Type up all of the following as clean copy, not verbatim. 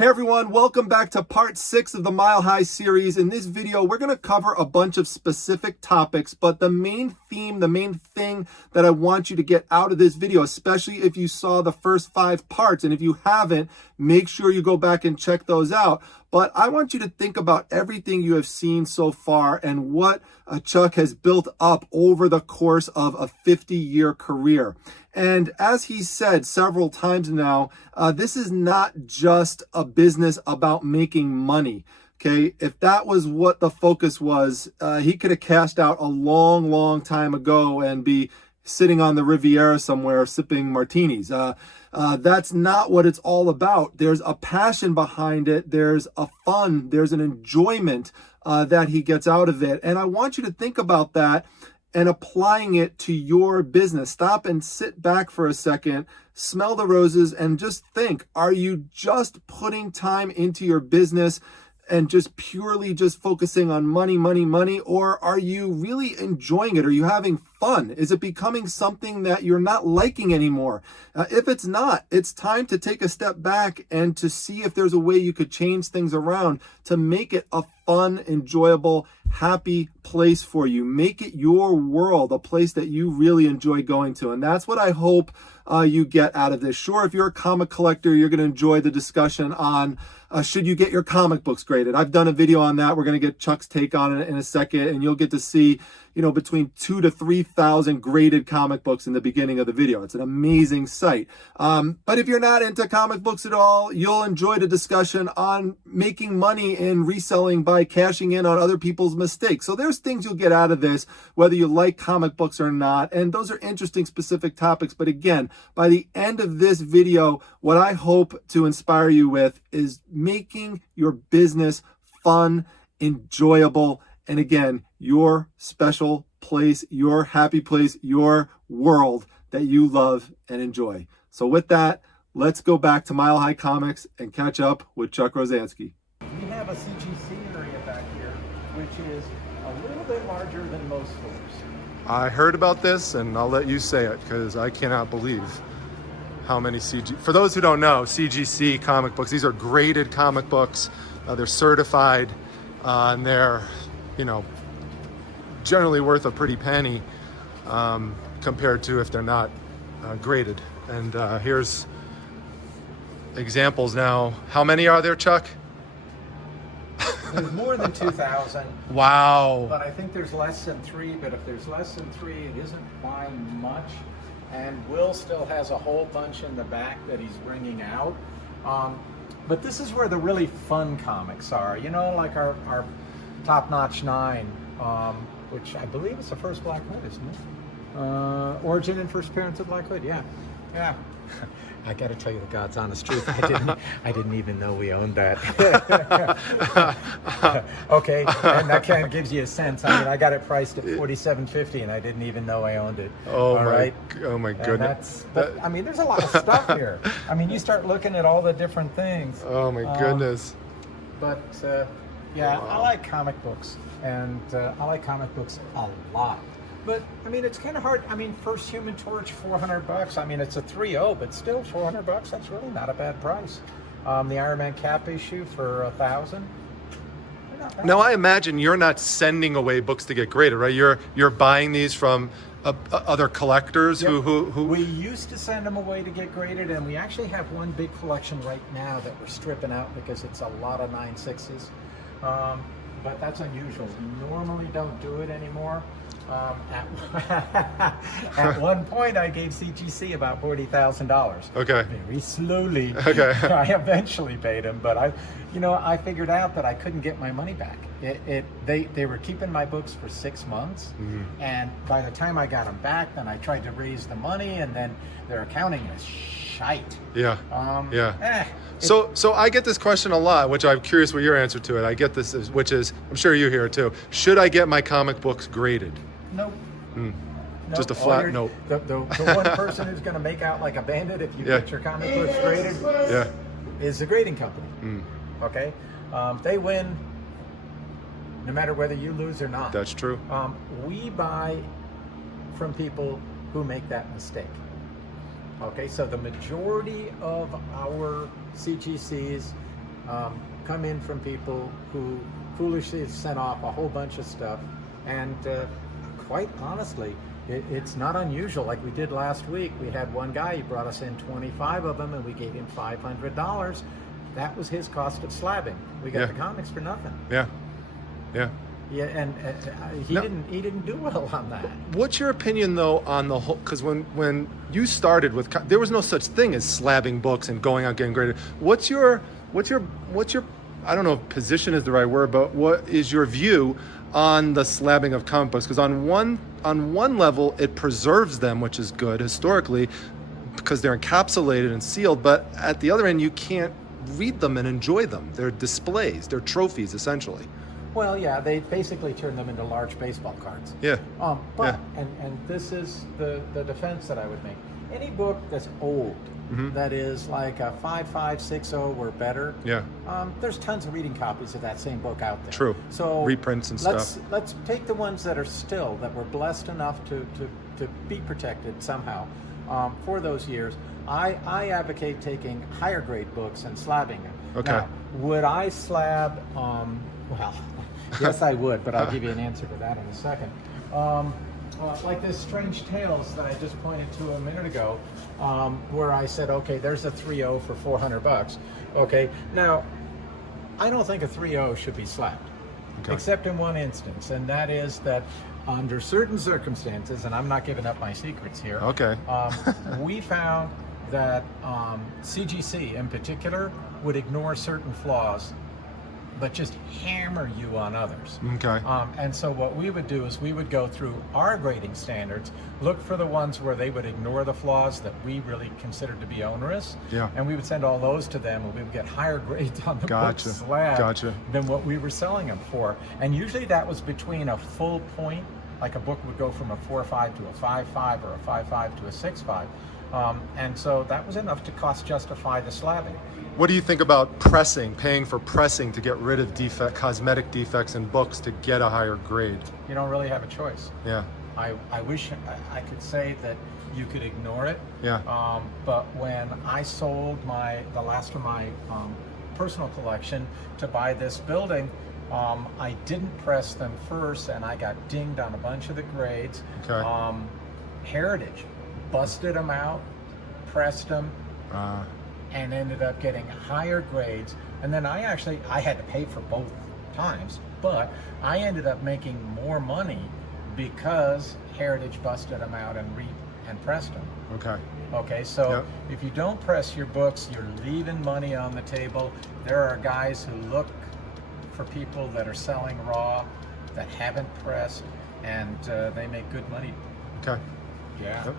Hey everyone, welcome back to part 6 of the Mile High series. In this video, we're going to cover a bunch of specific topics, but the main theme, the main thing that I want you to get out of this video, especially if you saw the first 5 parts, and if you haven't, make sure you go back and check those out. But I want you to think about everything you have seen so far and what Chuck has built up over the course of a 50-year career. And as he said several times now, this is not just a business about making money. Okay, if that was what the focus was, he could have cashed out a long time ago and be sitting on the Riviera somewhere sipping martinis. That's not what it's all about. There's a passion behind it. There's a fun. There's an enjoyment that he gets out of it. And I want you to think about that and applying it to your business. Stop and sit back for a second, smell the roses, and just think, are you just putting time into your business and just purely just focusing on money, or are you really enjoying it? Are you having fun? Is it becoming something that you're not liking anymore? If it's not, it's time to take a step back and to see if there's a way you could change things around to make it a fun, enjoyable, happy place for you. Make it your world, a place that you really enjoy going to. And that's what I hope you get out of this. Sure, if you're a comic collector, you're going to enjoy the discussion on should you get your comic books graded. I've done a video on that. We're going to get Chuck's take on it in a second, and you'll get to see, you know, between 2,000 to 3,000 graded comic books in the beginning of the video. It's an amazing site. But if you're not into comic books at all, you'll enjoy the discussion on making money in reselling by cashing in on other people's mistakes. So there's things you'll get out of this, whether you like comic books or not. And those are interesting, specific topics. But again, by the end of this video, what I hope to inspire you with is making your business fun, enjoyable, and again, your special place, your happy place, your world that you love and enjoy. So with that, let's go back to Mile High Comics and catch up with Chuck Rozanski. We have a CGC area back here, which is a little bit larger than most stores. I heard about this, and I'll let you say it because I cannot believe how many for those who don't know, CGC comic books, these are graded comic books. They're certified, and they're, you know, generally worth a pretty penny compared to if they're not graded. And here's examples now. How many are there, Chuck? There's more than 2,000. Wow. But I think there's less than 3, but if there's less than 3, it isn't by much. And Will still has a whole bunch in the back that he's bringing out. But this is where the really fun comics are. You know, like our Top Notch 9, which I believe is the first Black Hood, isn't it? Origin and first appearance of Black Hood, yeah. I got to tell you the God's honest truth. I didn't even know we owned that. Okay, and that kind of gives you a sense. I mean, I got it priced at $47.50, and I didn't even know I owned it. Oh my and goodness! I mean, there's a lot of stuff here. I mean, you start looking at all the different things. Oh my goodness! But yeah, wow. I like comic books, and I like comic books a lot. But I mean, it's kind of hard. I mean, first Human Torch, $400. I mean, it's a 3.0, but still $400. That's really not a bad price. The Iron Man Cap issue for $1,000. Now, I imagine you're not sending away books to get graded, right? You're buying these from other collectors. Yep. who We used to send them away to get graded, and we actually have one big collection right now that we're stripping out because it's a lot of 9.6s. But that's unusual. We normally don't do it anymore. At one point, I gave CGC about $40,000. Okay. Very slowly. Okay. I eventually paid him, but I figured out that I couldn't get my money back. They were keeping my books for 6 months, and by the time I got them back, then I tried to raise the money, and then their accounting is shite. Yeah. So I get this question a lot, which I'm curious what your answer to it. I get this, which is, I'm sure you hear it too. Should I get my comic books graded? Nope. Nope. Just a flat nope. The one person who's going to make out like a bandit if you get your comic books graded is the grading company. Okay? They win no matter whether you lose or not. That's true. We buy from people who make that mistake. Okay, so the majority of our CGCs come in from people who foolishly sent off a whole bunch of stuff, and quite honestly, it's not unusual. Like we did last week, we had one guy, he brought us in 25 of them and we gave him $500. That was his cost of slabbing. We got the comics for nothing. Yeah, yeah. Yeah, and he didn't do well on that. What's your opinion though on the whole? Because when you started with, there was no such thing as slabbing books and going out getting graded. What's your I don't know if position is the right word, but what is your view on the slabbing of comic books? Because on one level it preserves them, which is good historically, because they're encapsulated and sealed. But at the other end, you can't read them and enjoy them. They're displays. They're trophies essentially. Well, yeah, they basically turn them into large baseball cards. Yeah. And this is the defense that I would make. Any book that's old, that is like a 5560 or better, there's tons of reading copies of that same book out there. True. So reprints and stuff. Let's take the ones that are still, that were blessed enough to be protected somehow for those years. I advocate taking higher grade books and slabbing them. Okay. Now, would I slab? Well, yes, I would, but I'll give you an answer to that in a second. Like this Strange Tales that I just pointed to a minute ago, where I said, okay, there's a 3.0 for $400. Okay, now I don't think a 3.0 should be slapped, except in one instance, and that is that under certain circumstances, and I'm not giving up my secrets here. Okay. We found that CGC in particular would ignore certain flaws, but just hammer you on others. Okay. And so what we would do is we would go through our grading standards, look for the ones where they would ignore the flaws that we really considered to be onerous, and we would send all those to them, and we would get higher grades on the book slab than what we were selling them for. And usually that was between a full point, like a book would go from a 4.5 to a 5.5 or a 5.5 to a 6.5. And so that was enough to cost justify the slabbing. What do you think about pressing, paying for pressing to get rid of cosmetic defects in books to get a higher grade? You don't really have a choice. Yeah. I wish I could say that you could ignore it. Yeah. But when I sold the last of my personal collection to buy this building, I didn't press them first, and I got dinged on a bunch of the grades. Okay. Heritage busted them out, pressed them, and ended up getting higher grades. And then I had to pay for both times, but I ended up making more money because Heritage busted them out and pressed them. Okay. Okay, so if you don't press your books, you're leaving money on the table. There are guys who look for people that are selling raw, that haven't pressed, and they make good money. Okay. Yeah. Yep.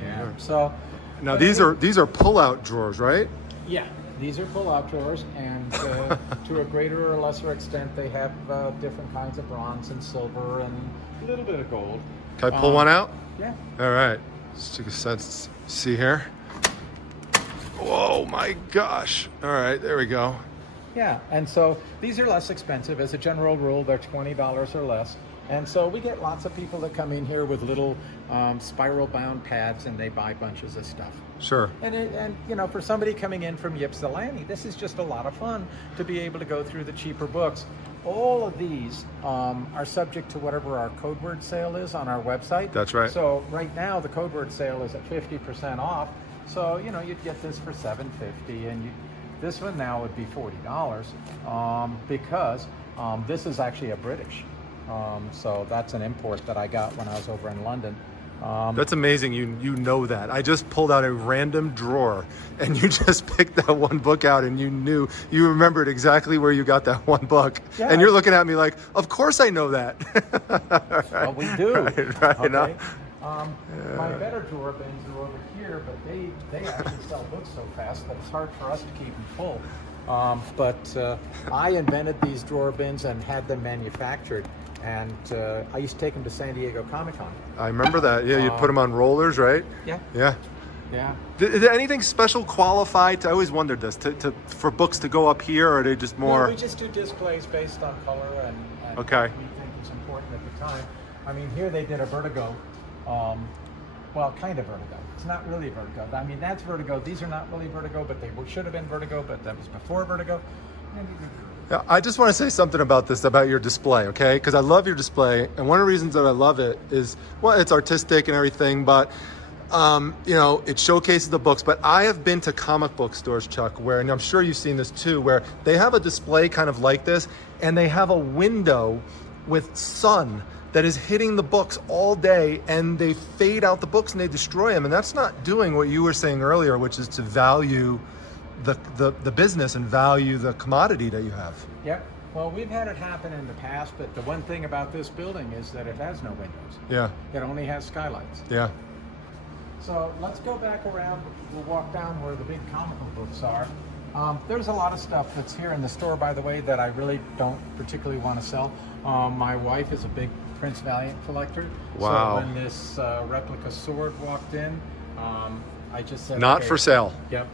Yeah. So now these are pull-out drawers, right? Yeah, these are pull-out drawers, and to a greater or lesser extent, they have different kinds of bronze and silver and a little bit of gold. Can I pull one out? Yeah. All right. Let's see here. Whoa, my gosh. All right, there we go. Yeah, and so these are less expensive. As a general rule, they're $20 or less. And so we get lots of people that come in here with little spiral-bound pads, and they buy bunches of stuff. Sure. And you know, for somebody coming in from Ypsilanti, this is just a lot of fun to be able to go through the cheaper books. All of these are subject to whatever our code word sale is on our website. That's right. So right now the code word sale is at 50% off. So you know, you'd get this for $7.50, and this one now would be $40 because this is actually a British. So that's an import that I got when I was over in London. That's amazing. You know that. I just pulled out a random drawer, and you just picked that one book out, and you remembered exactly where you got that one book. Yeah. And you're looking at me like, of course I know that. Well, we do. Right. Okay. No? My better drawer bins are over here, but they actually sell books so fast that it's hard for us to keep them full. But I invented these drawer bins and had them manufactured. And I used to take them to San Diego Comic-Con. I remember that. Yeah, you'd put them on rollers, right? Yeah. Yeah. Yeah. Did anything special qualify? I always wondered this. For books to go up here, or are they just more? No, we just do displays based on color and okay. what we think is important at the time. I mean, here they did a Vertigo well, kind of Vertigo. It's not really Vertigo. I mean, that's Vertigo. These are not really Vertigo, but they should have been Vertigo, but that was before Vertigo. Yeah, I just want to say something about this, about your display, okay? Because I love your display, and one of the reasons that I love it is, well, it's artistic and everything, but you know, it showcases the books. But I have been to comic book stores, Chuck, where, and I'm sure you've seen this too, where they have a display kind of like this, and they have a window with sun that is hitting the books all day, and they fade out the books and they destroy them. And that's not doing what you were saying earlier, which is to value the business and value the commodity that you have. Yeah. Well, we've had it happen in the past, but the one thing about this building is that it has no windows. Yeah. It only has skylights. Yeah. So let's go back around. We'll walk down where the big comical books are. There's a lot of stuff that's here in the store, by the way, that I really don't particularly want to sell. My wife is a big Prince Valiant collector. Wow. So when this replica sword walked in, I just said, Not okay, for sale. Yep,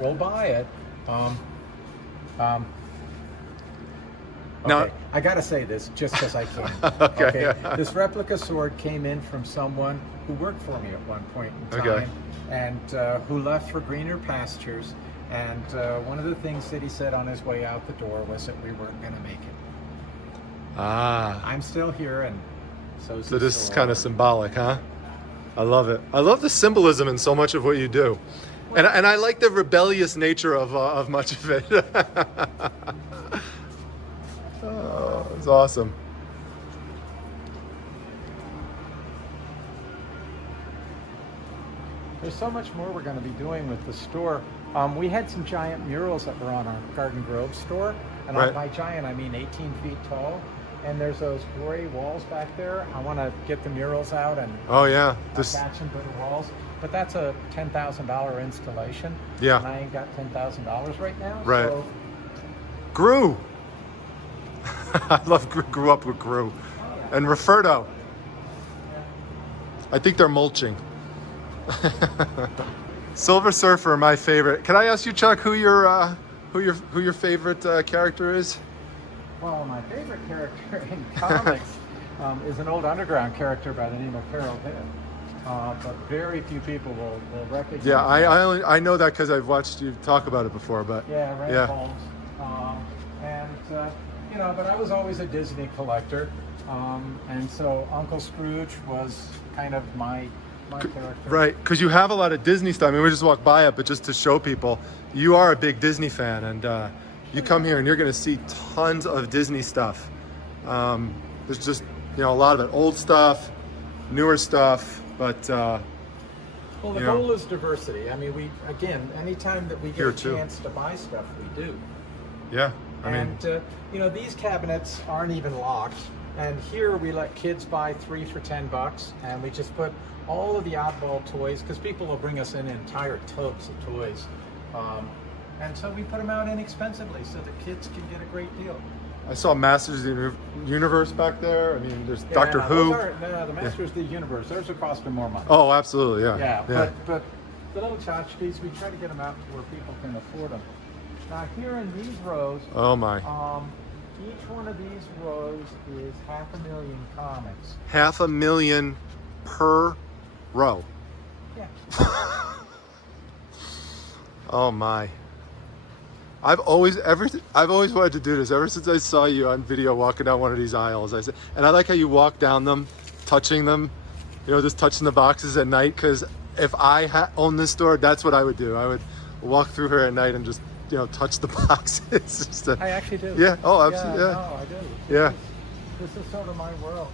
we'll buy it. Now, okay, I gotta say this just because I can. Okay. This replica sword came in from someone who worked for me at one point in time, and who left for greener pastures. And one of the things that he said on his way out the door was that we weren't going to make it. Ah. I'm still here, and so this is kind of symbolic, huh? I love it. I love the symbolism in so much of what you do, and I like the rebellious nature of much of it. Oh, it's awesome. There's so much more we're going to be doing with the store. We had some giant murals that were on our Garden Grove store, and Right. by giant I mean 18 feet tall. And there's those gray walls back there. I want to get the murals out and Oh yeah, attach them to the walls. But that's a $10,000 installation. Yeah. And I ain't got $10,000 right now. Right. So, Gru. I love grew up with Gru, and Referto. I think they're mulching. Silver Surfer, my favorite. Can I ask you, Chuck, who your favorite character is? well, my favorite character in comics is an old underground character by the name of Harold Head. But very few people will recognize. Yeah, I know that because I've watched you talk about it before. But yeah, Ray yeah. Holmes. You know, but I was always a Disney collector, and so Uncle Scrooge was kind of my character. Right, because you have a lot of Disney stuff. I mean, we just walked by it, but just to show people, you are a big Disney fan, and you come here and you're going to see tons of Disney stuff. There's just, you know, a lot of it, old stuff, newer stuff, but well, the goal is diversity. I mean, anytime that we get a chance to buy stuff, we do. Yeah, And you know, these cabinets aren't even locked. And here we let kids buy 3 for $10, and we just put all of the oddball toys, because people will bring us in entire tubs of toys. And so we put them out inexpensively so that kids can get a great deal. I saw Masters of the Universe back there. I mean, there's Doctor Who. The Masters of the Universe, those are costing more money. Oh, absolutely, yeah. Yeah. But the little tchotchkes, we try to get them out to where people can afford them. Now here in these rows, oh my. Each one of these rows is 500,000 comics. 500,000 per row. Yeah. Oh my. I've always wanted to do this ever since I saw you on video walking down one of these aisles. And I like how you walk down them, touching them, you know, just touching the boxes at night. Because if I owned this store, that's what I would do. I would walk through here at night and just, you know, touch the boxes. I actually do. Yeah. Oh, absolutely. Yeah. No, I do. Yeah. This is sort of my world.